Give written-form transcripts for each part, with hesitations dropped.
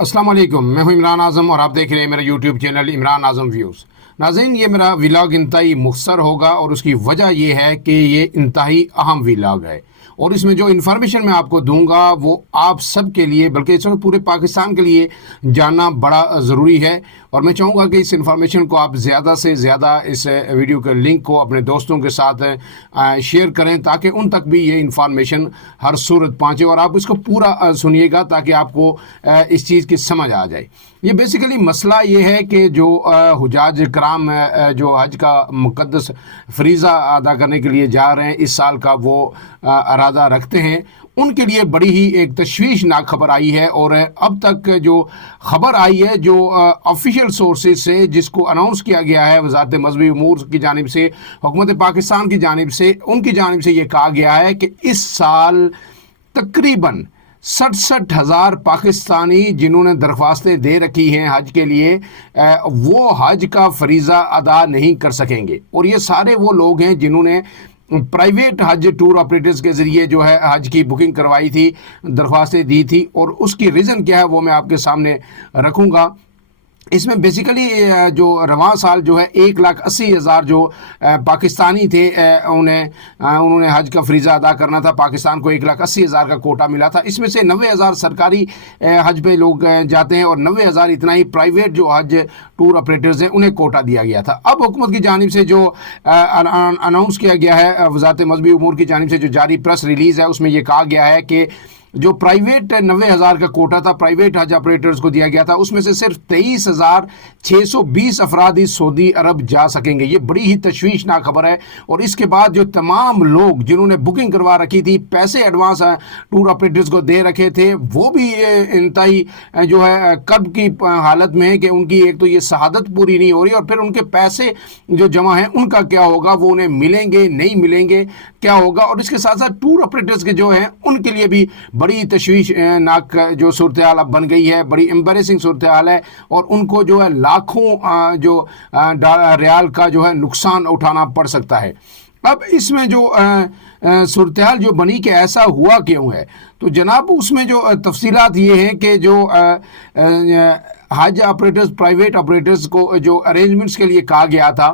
السلام علیکم، میں ہوں عمران اعظم اور آپ دیکھ رہے ہیں میرا یوٹیوب چینل عمران اعظم ویوز۔ ناظرین، یہ میرا ولاگ انتہائی مختصر ہوگا اور اس کی وجہ یہ ہے کہ یہ انتہائی اہم ولاگ ہے، اور اس میں جو انفارمیشن میں آپ کو دوں گا وہ آپ سب کے لیے بلکہ اس وقت پورے پاکستان کے لیے جاننا بڑا ضروری ہے۔ اور میں چاہوں گا کہ اس انفارمیشن کو آپ زیادہ سے زیادہ اس ویڈیو کے لنک کو اپنے دوستوں کے ساتھ شیئر کریں تاکہ ان تک بھی یہ انفارمیشن ہر صورت پہنچے، اور آپ اس کو پورا سنیے گا تاکہ آپ کو اس چیز کی سمجھ آ جائے۔ یہ بیسیکلی مسئلہ یہ ہے کہ جو حجاج کرام جو حج کا مقدس فریضہ ادا کرنے کے لیے جا رہے ہیں اس سال کا، وہ ارادہ رکھتے ہیں، ان کے لیے بڑی ہی ایک تشویشناک خبر آئی ہے۔ اور اب تک جو خبر آئی ہے جو آفیشیل سورسز سے، جس کو اناؤنس کیا گیا ہے وزارت مذہبی امور کی جانب سے، حکومت پاکستان کی جانب سے، ان کی جانب سے یہ کہا گیا ہے کہ اس سال تقریباً 67,000 پاکستانی جنہوں نے درخواستیں دے رکھی ہیں حج کے لیے، وہ حج کا فریضہ ادا نہیں کر سکیں گے۔ اور یہ سارے وہ لوگ ہیں جنہوں نے پرائیویٹ حج ٹور آپریٹرز کے ذریعے جو ہے حج کی بکنگ کروائی تھی، درخواستیں دی تھی، اور اس کی ریزن کیا ہے وہ میں آپ کے سامنے رکھوں گا۔ اس میں بیسیکلی جو رواں سال جو ہے 1,80,000 جو پاکستانی تھے، انہوں نے حج کا فریضہ ادا کرنا تھا۔ پاکستان کو 1,80,000 کا کوٹا ملا تھا، اس میں سے 90,000 سرکاری حج پہ لوگ جاتے ہیں، اور 90,000 اتنا ہی پرائیویٹ جو حج ٹور آپریٹرز ہیں انہیں کوٹا دیا گیا تھا۔ اب حکومت کی جانب سے جو اناؤنس کیا گیا ہے، وزارت مذہبی امور کی جانب سے جو جاری پریس ریلیز ہے، اس میں یہ کہا گیا ہے کہ جو پرائیویٹ 90,000 کا کوٹا تھا پرائیویٹ حج آپریٹرز کو دیا گیا تھا، اس میں سے صرف 23,620 افراد ہی سعودی عرب جا سکیں گے۔ یہ بڑی ہی تشویشناک خبر ہے۔ اور اس کے بعد جو تمام لوگ جنہوں نے بکنگ کروا رکھی تھی، پیسے ایڈوانس ٹور آپریٹرز کو دے رکھے تھے، وہ بھی انتہائی جو ہے کرب کی حالت میں ہے کہ ان کی ایک تو یہ شہادت پوری نہیں ہو رہی، اور پھر ان کے پیسے جو جمع ہیں ان کا کیا ہوگا، وہ انہیں ملیں گے نہیں ملیں گے، کیا ہوگا۔ اور اس کے ساتھ ساتھ ٹور آپریٹرز کے جو ہیں ان کے لیے بھی بڑی تشویشناک جو صورتحال اب بن گئی ہے، بڑی امبیرسنگ صورتحال ہے، اور ان کو جو ہے لاکھوں جو ریال کا جو ہے نقصان اٹھانا پڑ سکتا ہے۔ اب اس میں جو صورتحال جو بنی کہ ایسا ہوا کیوں ہے، تو جناب اس میں جو تفصیلات یہ ہیں کہ جو حج آپریٹرز پرائیویٹ آپریٹرز کو جو ارینجمنٹس کے لیے کہا گیا تھا،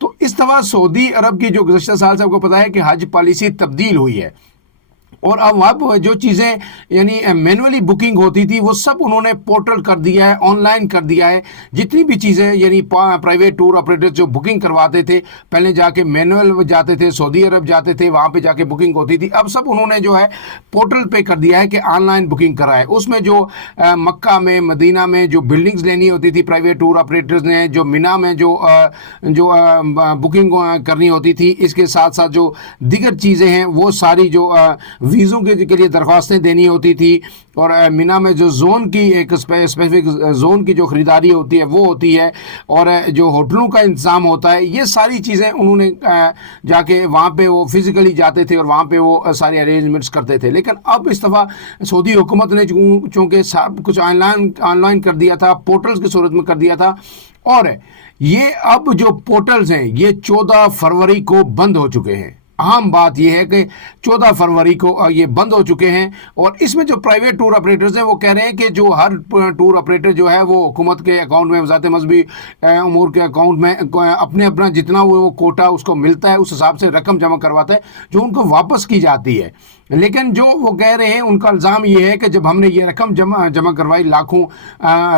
تو اس دفعہ سعودی عرب کی جو گزشتہ سال سے آپ کو پتہ ہے کہ حج پالیسی تبدیل ہوئی ہے، اور اب جو چیزیں یعنی مینولی بکنگ ہوتی تھی وہ سب انہوں نے پورٹل کر دیا ہے، آن لائن کر دیا ہے۔ جتنی بھی چیزیں یعنی پرائیویٹ ٹور آپریٹر جو بکنگ کرواتے تھے، پہلے جا کے مینول جاتے تھے، سعودی عرب جاتے تھے، وہاں پہ جا کے بکنگ ہوتی تھی، اب سب انہوں نے جو ہے پورٹل پہ کر دیا ہے کہ آن لائن بکنگ کرائے۔ اس میں جو مکہ میں مدینہ میں جو بلڈنگز لینی ہوتی تھی پرائیویٹ ٹور آپریٹرز نے، جو مینا میں جو بکنگ کرنی ہوتی تھی، اس کے ساتھ ساتھ جو دیگر چیزیں ہیں وہ ساری جو ویزوں کے لیے درخواستیں دینی ہوتی تھی، اور مینا میں جو زون کی ایک اسپیسیفک زون کی جو خریداری ہوتی ہے وہ ہوتی ہے، اور جو ہوٹلوں کا انتظام ہوتا ہے، یہ ساری چیزیں انہوں نے جا کے وہاں پہ وہ فزیکلی جاتے تھے اور وہاں پہ وہ سارے ارینجمنٹس کرتے تھے۔ لیکن اب اس دفعہ سعودی حکومت نے چونکہ سب کچھ آن لائن کر دیا تھا، پورٹلز کی صورت میں کر دیا تھا، اور یہ اب جو پورٹلز ہیں یہ 14 فروری کو بند ہو چکے ہیں۔ اہم بات یہ ہے کہ 14 فروری کو یہ بند ہو چکے ہیں، اور اس میں جو پرائیویٹ ٹور آپریٹرز ہیں وہ کہہ رہے ہیں کہ جو ہر ٹور آپریٹر جو ہے وہ حکومت کے اکاؤنٹ میں، وزارت مذہبی امور کے اکاؤنٹ میں اپنا جتنا وہ کوٹا اس کو ملتا ہے اس حساب سے رقم جمع کرواتا ہے جو ان کو واپس کی جاتی ہے۔ لیکن جو وہ کہہ رہے ہیں ان کا الزام یہ ہے کہ جب ہم نے یہ رقم جمع کروائی لاکھوں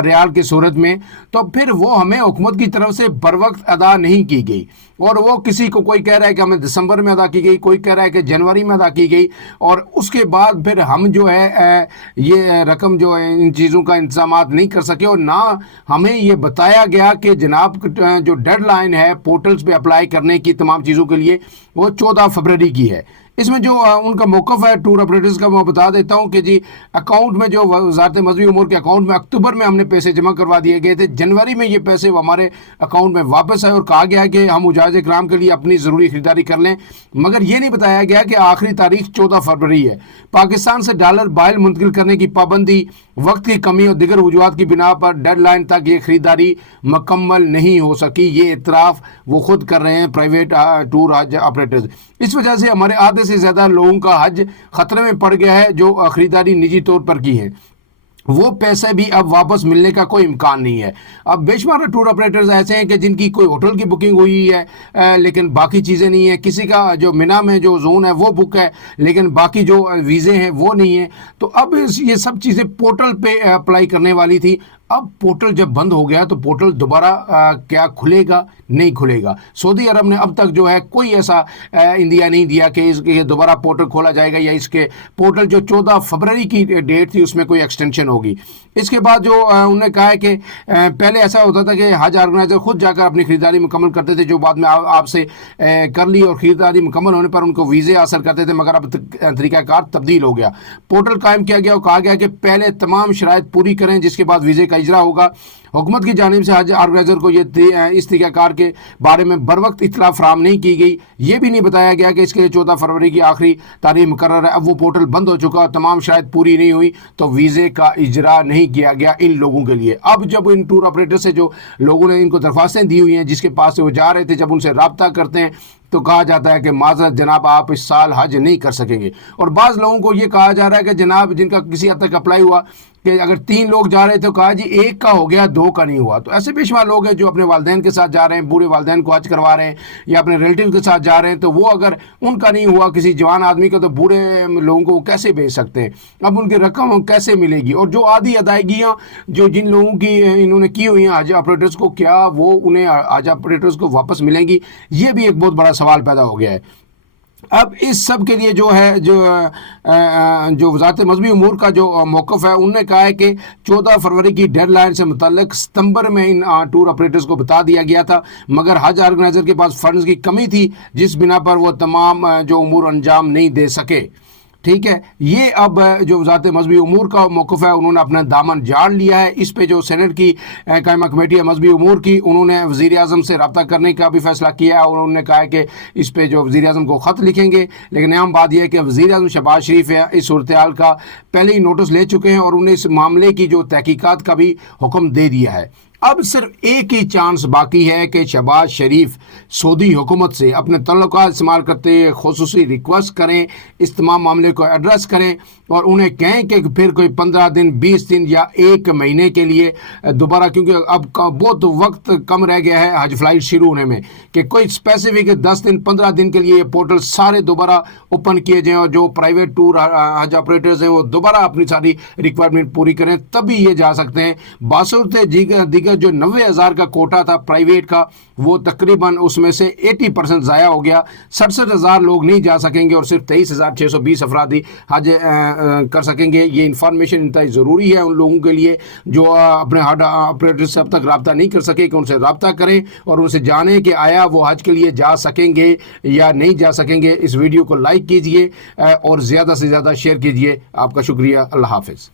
ریال کی صورت میں، تو پھر وہ ہمیں حکومت کی طرف سے بروقت ادا نہیں کی گئی، اور وہ کسی کو کوئی کہہ رہا ہے کہ ہمیں دسمبر میں ادا کی گئی، کوئی کہہ رہا ہے کہ جنوری میں ادا کی گئی، اور اس کے بعد پھر ہم جو ہے یہ رقم جو ہے ان چیزوں کا انتظامات نہیں کر سکے، اور نہ ہمیں یہ بتایا گیا کہ جناب جو ڈیڈ لائن ہے پورٹلز پہ اپلائی کرنے کی تمام چیزوں کے لیے وہ 14 فروری کی ہے۔ اس میں جو ان کا موقف ہے ٹور آپریٹرز کا، میں بتا دیتا ہوں کہ جی اکاؤنٹ میں جو وزارت مذہبی امور کے اکاؤنٹ میں اکتوبر میں ہم نے پیسے جمع کروا دیے گئے تھے، جنوری میں یہ پیسے ہمارے اکاؤنٹ میں واپس آئے، اور کہا گیا کہ ہم حجاج کرام کے لیے اپنی ضروری خریداری کر لیں، مگر یہ نہیں بتایا گیا کہ آخری تاریخ 14 فروری ہے۔ پاکستان سے ڈالر بائل منتقل کرنے کی پابندی، وقت کی کمی اور دیگر وجوہات کی بنا پر ڈیڈ لائن تک یہ خریداری مکمل نہیں ہو سکی، یہ اعتراف وہ خود کر رہے ہیں پرائیویٹ ٹور حج آپریٹرز۔ اس وجہ سے ہمارے آدھے سے زیادہ لوگوں کا حج خطرے میں پڑ گیا ہے جو خریداری نجی طور پر کی ہے۔ وہ پیسے بھی اب واپس ملنے کا کوئی امکان نہیں ہے۔ اب بے شمار ٹور آپریٹرز ایسے ہیں کہ جن کی کوئی ہوٹل کی بکنگ ہوئی ہے لیکن باقی چیزیں نہیں ہیں، کسی کا جو مینا میں جو زون ہے وہ بک ہے لیکن باقی جو ویزے ہیں وہ نہیں ہیں۔ تو اب یہ سب چیزیں پورٹل پہ اپلائی کرنے والی تھی۔ اب پورٹل جب بند ہو گیا تو پورٹل دوبارہ کیا کھلے گا؟ نہیں کھلے گا۔ سعودی عرب نے اب تک جو ہے کوئی ایسا اندیا نہیں دیا کہ اس کے دوبارہ پورٹل کھولا جائے گا، یا اس کے پورٹل جو 14 فروری کی ڈیٹ تھی اس میں کوئی ایکسٹینشن ہوگی۔ اس کے بعد جو انہوں نے کہا ہے کہ پہلے ایسا ہوتا تھا کہ حج آرگنائزر خود جا کر اپنی خریداری مکمل کرتے تھے، جو بعد میں آپ سے کر لی اور خریداری مکمل ہونے پر ان کو ویزے حاصل کرتے تھے، مگر اب طریقہ کار تبدیل ہو گیا۔ پورٹل قائم کیا گیا اور کہا گیا کہ پہلے تمام شرائط پوری کریں جس کے بعد ویزے کا اجرا ہوگا۔ حکومت کی جانب سے حج آرگنائزر کو اس طریقہ کار کے بارے میں بر وقت اطلاع فراہم نہیں کی گئی۔ یہ بھی نہیں بتایا گیا کہ اس کے لیے 14 فروری کی آخری تاریخ مقرر ہے۔ اب وہ پورٹل بند ہو چکا اور تمام شرائط پوری نہیں ہوئی تو ویزے کا اجرا نہیں کیا گیا ان لوگوں کے لیے۔ اب جب ان ٹور آپریٹر سے جو لوگوں نے ان کو درخواستیں دی ہوئی ہیں، جس کے پاس سے وہ جا رہے تھے، جب ان سے رابطہ کرتے ہیں تو کہا جاتا ہے کہ معذرت جناب آپ اس سال حج نہیں کر سکیں گے۔ اور بعض لوگوں کو یہ کہا جا رہا ہے کہ جناب جن کا کسی حد تک اپلائی ہوا کہ اگر 3 لوگ جا رہے تھے تو کہا جی 1 کا ہو گیا 2 کا نہیں ہوا۔ تو ایسے بے شمار لوگ ہیں جو اپنے والدین کے ساتھ جا رہے ہیں، بوڑھے والدین کو حج کروا رہے ہیں، یا اپنے ریلیٹیو کے ساتھ جا رہے ہیں، تو وہ اگر ان کا نہیں ہوا کسی جوان آدمی کا تو بوڑھے لوگوں کو وہ کیسے بھیج سکتے ہیں؟ اب ان کی رقم کیسے ملے گی؟ اور جو آدھی ادائیگیاں جو جن لوگوں کی انہوں نے کی ہوئی ہیں حج آپریٹرز کو، کیا وہ انہیں حج آپریٹرز کو واپس ملیں گی؟ یہ بھی ایک بہت بڑا سوال پیدا ہو گیا ہے۔ اب اس سب کے لیے جو ہے جو وزارت مذہبی امور کا جو موقف ہے، انہوں نے کہا ہے کہ 14 فروری کی ڈیڈ لائن سے متعلق ستمبر میں ان ٹور آپریٹرز کو بتا دیا گیا تھا، مگر حج آرگنائزر کے پاس فنڈز کی کمی تھی جس بنا پر وہ تمام جو امور انجام نہیں دے سکے۔ ٹھیک ہے، یہ اب جو وزارت مذہبی امور کا موقف ہے، انہوں نے اپنا دامن جھاڑ لیا ہے۔ اس پہ جو سینٹ کی قائمہ کمیٹی ہے مذہبی امور کی، انہوں نے وزیر اعظم سے رابطہ کرنے کا بھی فیصلہ کیا ہے، اور انہوں نے کہا ہے کہ اس پہ جو وزیر اعظم کو خط لکھیں گے۔ لیکن اہم بات یہ ہے کہ وزیر اعظم شہباز شریف ہے اس صورتحال کا پہلے ہی نوٹس لے چکے ہیں اور انہیں اس معاملے کی جو تحقیقات کا بھی حکم دے دیا ہے۔ اب صرف ایک ہی چانس باقی ہے کہ شہباز شریف سعودی حکومت سے اپنے تعلقات استعمال کرتے ہوئے خصوصی ریکویسٹ کریں، اس تمام معاملے کو ایڈریس کریں اور انہیں کہیں کہ پھر کوئی 15 دن 20 دن یا 1 مہینے کے لیے دوبارہ، کیونکہ اب بہت وقت کم رہ گیا ہے حج فلائٹ شروع ہونے میں، کہ کوئی اسپیسیفک 10 دن 15 دن کے لیے یہ پورٹل سارے دوبارہ اوپن کیے جائیں اور جو پرائیویٹ ٹور حج آپریٹرز ہیں وہ دوبارہ اپنی ساری ریکوائرمنٹ پوری کریں، تبھی یہ جا سکتے ہیں۔ باصورت دیگر جو 90,000 کا کوٹا تھا پرائیویٹ کا، وہ تقریباً اس میں سے 80% ضائع ہو گیا۔ 67,000 لوگ نہیں جا سکیں گے اور صرف 23,620 افراد ہی حج کر سکیں گے۔ یہ انفارمیشن انتہائی ضروری ہے ان لوگوں کے لیے جو اپنے حج آپریٹر سے اب تک رابطہ نہیں کر سکے، کہ ان سے رابطہ کریں اور ان سے جانیں کہ آیا وہ حج کے لیے جا سکیں گے یا نہیں جا سکیں گے۔ اس ویڈیو کو لائک کیجئے اور زیادہ سے زیادہ شیئر کیجئے۔ آپ کا شکریہ۔ اللہ حافظ۔